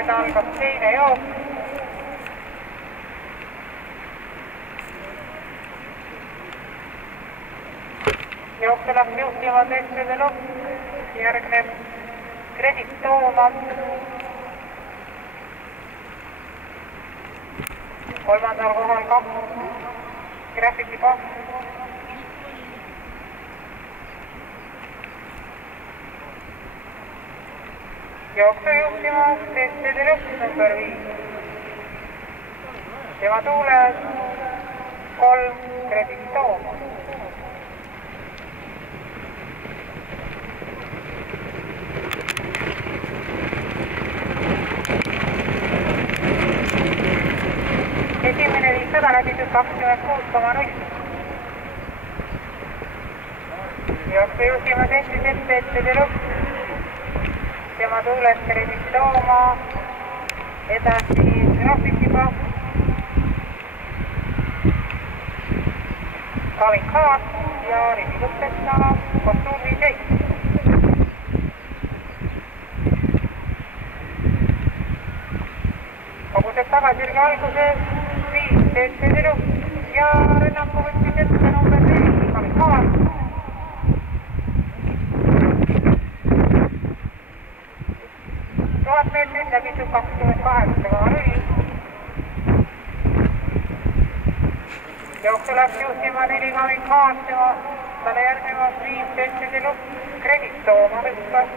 järgeda algab teine jook. Jooksu läks juhtima Testede Lukk, järgneb Credit Tooma. Kolmandal kohal 2 Graffiti Pahv. Jooksu juhtima Testede Lukk number 5. Tema tuules 3 Credit Tooma. Esimene 500 läbitud 26,0. Jooksu juhtimas endiselt Testede Lukk. Tema tuules Credit Tooma, edasi Graffiti Pahv, Kamikaad ja rivikutteta Kostuur VJ. Kogused tagasirge alguses 5 Testede Lukk ja rünnaku võttis ette number 4 Kamikaad. meetrit läbitud 28,0. Jooksu läks juhtima 4 Kamikaad, talle järgnevas 5 Testede Lukk, Credit Tooma hüppas.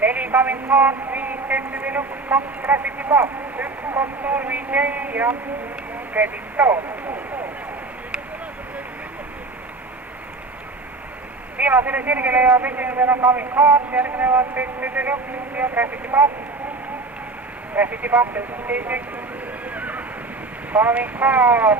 4 Kamikaad, 5 Testede Lukk, 2 Graffiti Pahv, 1 Kostuur VJ ja Credit Tooma. Viimasele sirgele jääb esimesena Kamikaad, järgnevad Testede Lukk ja Graffiti Pahv. Graffiti Pahv teiseks. Kamikaad